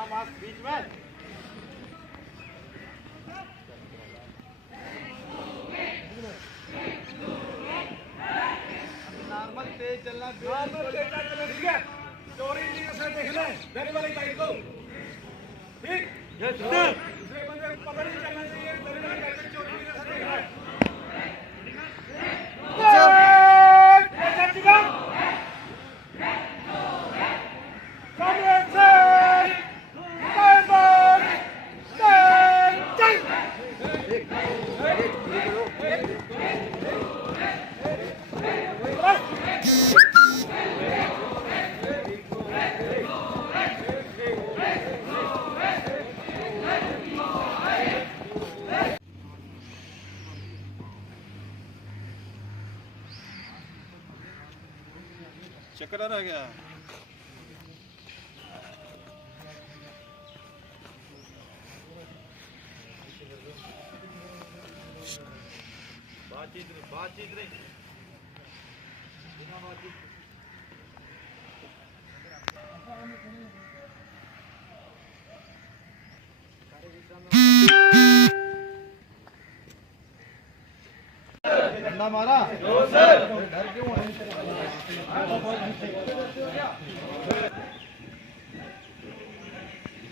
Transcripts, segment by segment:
बीच में नॉर्मल तेज चलना, ठीक है। चोरी से देख ले देने वाली साइड को, ठीक। दूसरे बंदे पकड़ नहीं चलना चाहिए, देने वाली साइड चोरी से देख ले। चक्कर आ रहा क्या? बातचीत नहीं बिना बातचीत। डंडा मारा सर, डर क्यों है?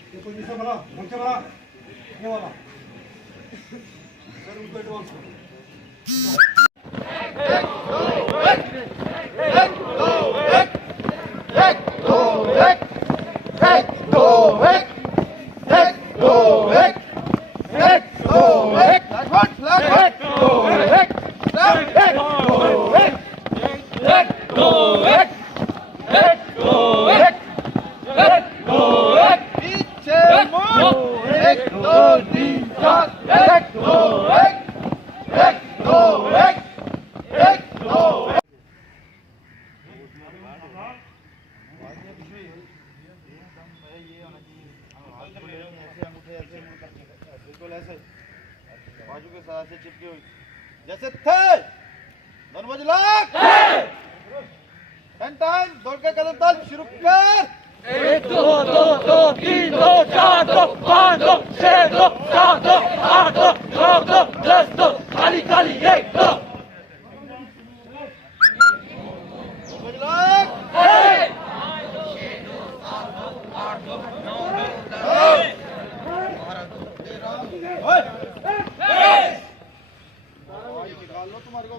ये पोजीशन बना, नीचे बना, ये वाला सर उनको एडवांस करो। बाजू के साथ से चिपकी हुई जैसे थे। दोनों बाजू लाग, टाइम दौड़ के कदम ताल शुरू कर। 1 2 2 2 3 2 4 2 5 2 6 2 7 2 8 2 9 2 10 2 खाली खाली 1 2 बाजू लाग, 1 2 तुम्हारे को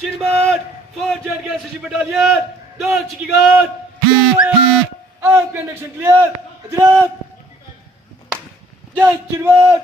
Chirman, 4th SSG Battalion, Dodge Chikigan, all connection clear, Adrat, Jai Chirman.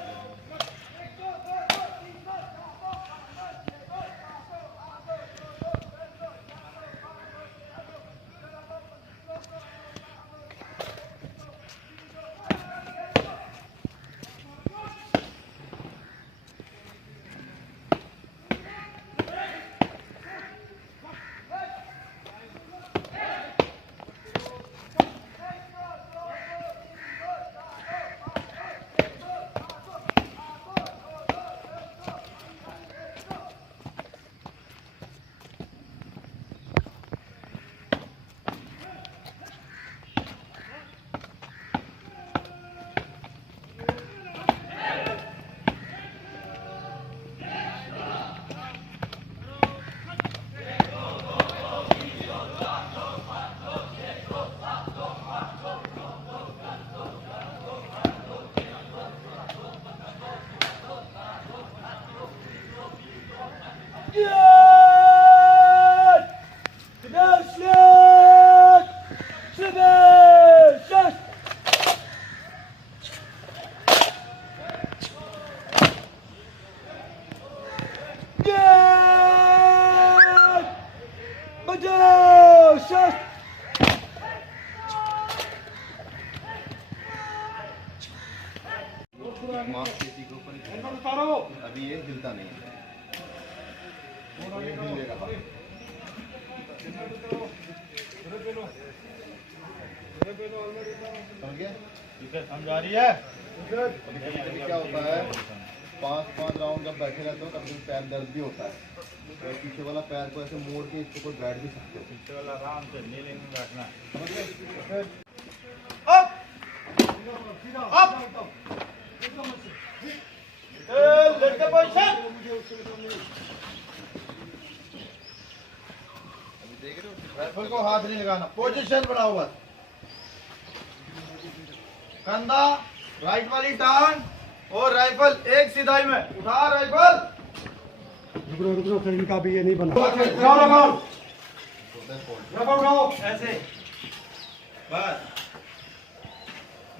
मांसपेशी के ऊपर ही हेलमेट उतारो। अभी ये हिलता नहीं है। ये हिलेगा। समझ गए? ठीक है, समझ आ रही है। कभी क्या होता है, 5 राउंड जब बैठे रहते हो कभी पैर दर्द भी होता है, तो पीछे वाला पैर को ऐसे मोड़ के इसको कोई बैठ भी सकते हो। पीछे वाला आराम से नीले में बैठना है। समझ गए? राइफल को हाथ नहीं लगाना, पोजीशन बनाओ बस। कंधा, राइट वाली टांग और राइफल एक सीधाई में उठा। राइफल रुक रो फिर इनका भी ये नहीं बना। जाओ रबाओ ऐसे बस।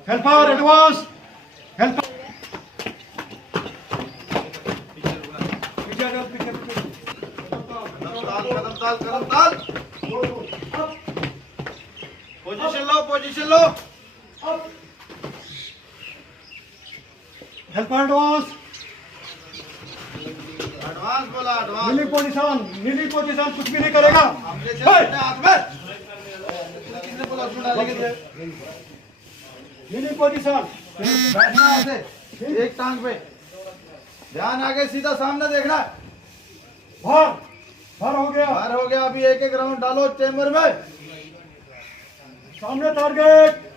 हेल्पर एडवांस हेल्पर कदम ताल। पोजीशन लो। हेल्पर एडवांस एडवांस बोला, एडवांस। नीली पोजीशन कुछ भी नहीं करेगा। हमने से अपने हाथ में किसने बोला उसमें डालेंगे? नीली पोजीशन बैठना ऐसे एक टांग पे, ध्यान आगे सीधा सामने देखना। भर हो गया। बाहर हो गया। अभी एक राउंड डालो चेम्बर में। सामने टारगेट।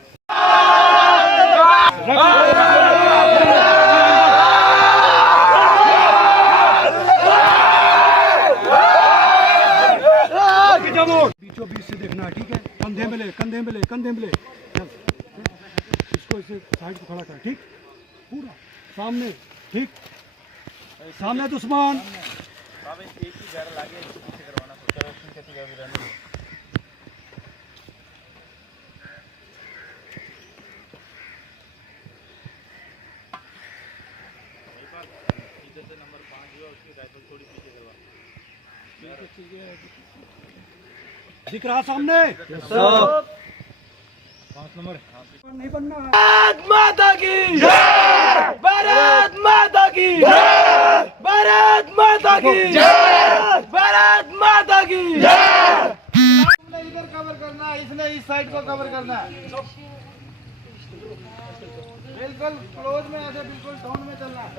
बीचों बीच से देखना है, ठीक है? कंधे में ले चल। इसको इसे साइड को खड़ा कर, ठीक? पूरा सामने, ठीक? सामने दुश्मन। दिख रहा सामने? 5 नंबर नहीं बनना है। भारत माता की जय! भारत माता की जय! भारत माता की जय! भारत माता की जय! तुमने इधर कवर करना है, इसने इस साइड को कवर करना है। बिल्कुल क्लोज में ऐसे बिल्कुल डाउन में चलना है।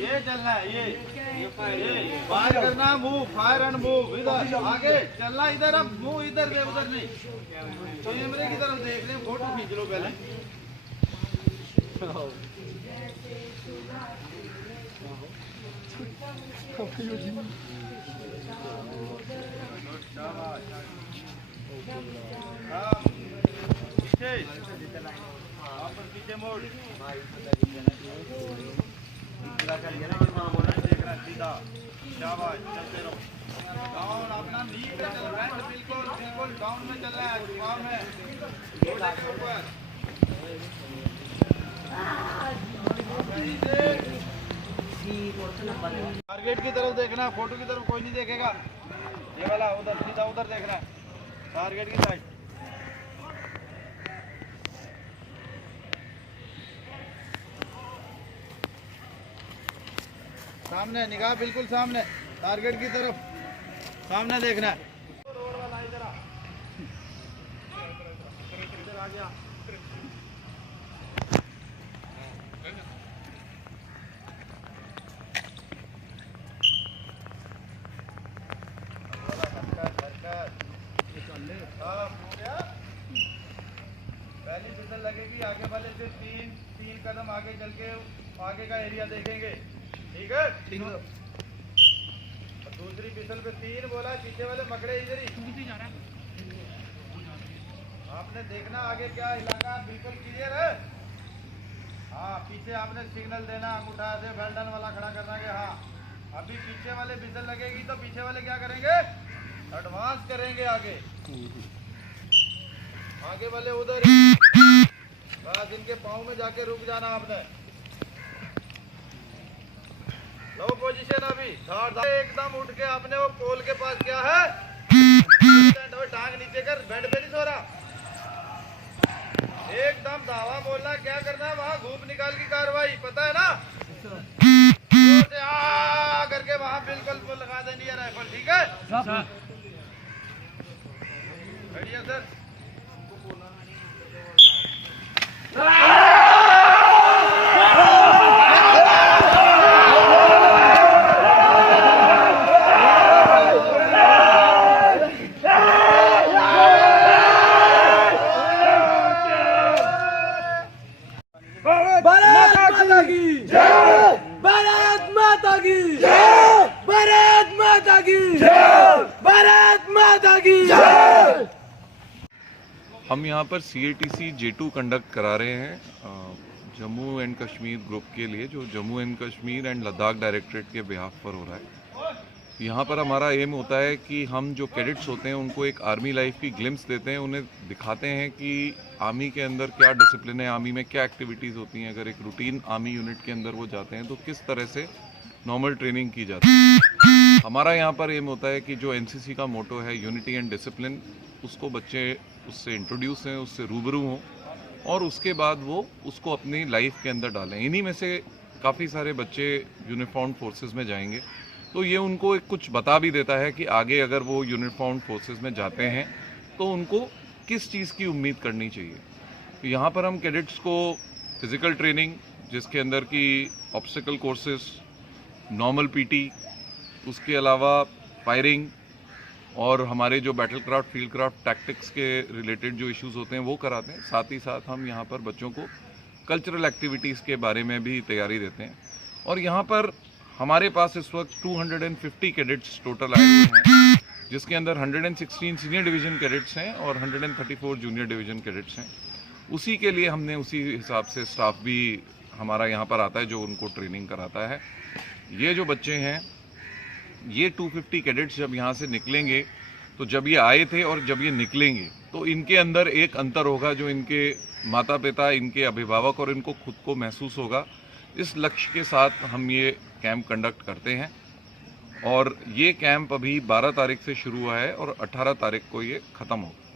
ये चलना है। ये फायर करना, मूव, फायर एंड मूव। इधर आगे चलना, इधर अब मूव, इधर से उधर नहीं। तो कैमरे की तरफ देख रहे हैं, फोटो खींच लो पहले। पीछे मोड़ सीधा, शाबाश, चलते रहो। डाउन अपना नी पे चल रहा है, बिल्कुल डाउन में चल रहा है, जुआ में घोड़े के ऊपर। टारगेट की तरफ देखना, फोटो की तरफ कोई नहीं देखेगा। ये वाला उधर, सीधा उधर देखना है, टारगेट की साइड। सामने निगाह, बिल्कुल सामने, टारगेट की तरफ सामने देखना है। पहली फिसल लगेगी, आगे वाले से तीन कदम आगे चल के आगे का एरिया देखेंगे, ठीक है? और दूसरी फिसल पे 3 बोला, पीछे वाले मकड़े इधर ही जा रहा है। आपने देखना आगे क्या इलाका बिल्कुल क्लियर है। हाँ, पीछे आपने सिग्नल देना, अंगूठा से बेल्टन वाला खड़ा करना कि हाँ अभी पीछे वाले फिसल लगेगी, तो पीछे वाले क्या करेंगे? एडवांस करेंगे आगे वाले उधर ही, बस इनके पाँव में जाके रुक जाना आपने। लो पोजीशन, अभी धार एकदम उठ के आपने वो पोल के पास क्या है टांग नीचे कर, बेड पे नहीं सो रहा, एकदम धावा बोलना। क्या करना है वहाँ घूप निकाल की कार्रवाई, पता है ना? जोर से आ करके वहाँ बिल्कुल लगा देनी है राइफल, ठीक है? बढ़िया सर। भारत माता की जय, भारत माता की जय, भारत माता की जय, भारत माता की जय। हम यहाँ पर CATC J2 कंडक्ट करा रहे हैं जम्मू एंड कश्मीर ग्रुप के लिए, जो Jammu and Kashmir and Ladakh directorate के बिहाफ पर हो रहा है। यहाँ पर हमारा एम होता है कि हम जो कैडेट्स होते हैं उनको एक आर्मी लाइफ की ग्लिम्स देते हैं, उन्हें दिखाते हैं कि आर्मी के अंदर क्या डिसिप्लिन है, आर्मी में क्या एक्टिविटीज़ होती हैं, अगर एक रूटीन आर्मी यूनिट के अंदर वो जाते हैं तो किस तरह से नॉर्मल ट्रेनिंग की जाती है। हमारा यहाँ पर एम होता है कि जो NCC का मोटो है यूनिटी एंड डिसिप्लिन, उसको बच्चे उससे इंट्रोड्यूस हैं, उससे रूबरू हों और उसके बाद वो उसको अपनी लाइफ के अंदर डालें। इन्हीं में से काफ़ी सारे बच्चे यूनिफॉर्म फोर्सेस में जाएंगे, तो ये उनको एक कुछ बता भी देता है कि आगे अगर वो यूनिफॉर्म फोर्सेस में जाते हैं तो उनको किस चीज़ की उम्मीद करनी चाहिए। तो यहाँ पर हम कैडेट्स को फिज़िकल ट्रेनिंग, जिसके अंदर की ऑब्स्टिकल कोर्सेस, नॉर्मल PT, उसके अलावा फायरिंग और हमारे जो battle craft, field craft, tactics के रिलेटेड जो इश्यूज होते हैं वो कराते हैं। साथ ही साथ हम यहाँ पर बच्चों को कल्चरल एक्टिविटीज़ के बारे में भी तैयारी देते हैं। और यहाँ पर हमारे पास इस वक्त 250 कैडेट्स टोटल आए हुए हैं, जिसके अंदर 116 सीनियर डिवीज़न कैडेट्स हैं और 134 जूनियर डिवीज़न कैडेट्स हैं। उसी के लिए हमने उसी हिसाब से स्टाफ भी हमारा यहाँ पर आता है जो उनको ट्रेनिंग कराता है। ये जो बच्चे हैं, ये 250 कैडेट्स जब यहाँ से निकलेंगे, तो जब ये आए थे और जब ये निकलेंगे तो इनके अंदर एक अंतर होगा जो इनके माता पिता, इनके अभिभावक और इनको खुद को महसूस होगा। इस लक्ष्य के साथ हम ये कैंप कंडक्ट करते हैं और ये कैंप अभी 12 तारीख से शुरू हुआ है और 18 तारीख को ये ख़त्म होगा।